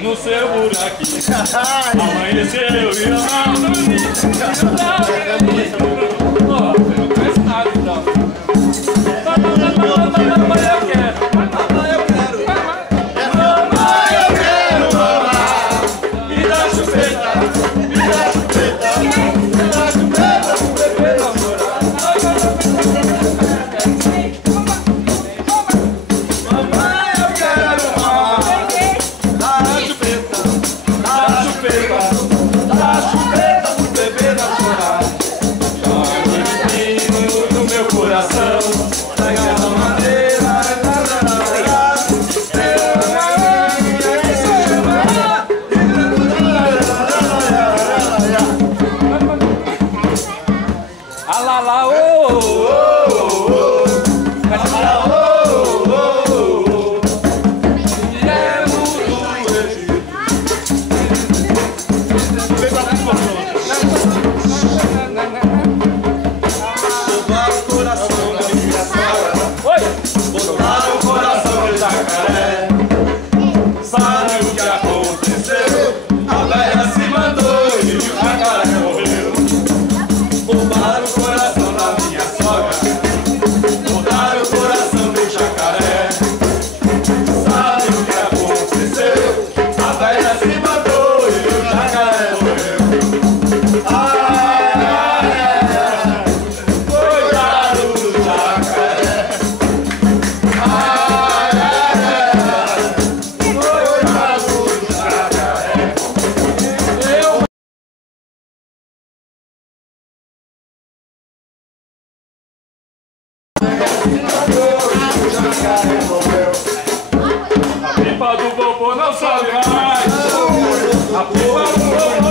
no seu buraquinho. Amanheceu e eu não dormi. Ó, você não conhece nada então. Mamãe, eu quero. Mamãe, eu quero. Mamãe, eu quero, mamãe. Me dá chupeta, me dá chupeta, me dá chupeta pro bebê namorar. Mamãe, eu quero, mamãe. Dá chupeta, dá chupeta, dá chupeta pro bebê namorar. Joga o menino no meu coração. Daquela maneira. Sabe o que aconteceu? A velha se mandou e o jacaré morreu. Roubaram o coração da minha sogra, roubaram o coração do jacaré. Sabe o que aconteceu? A velha se mandou e o jacaré morreu. Ai, ai, ai, coitado do jacaré. Ai, ai, ai, coitado do jacaré. A pipa do vovô não sobe mais. A pipa do vovô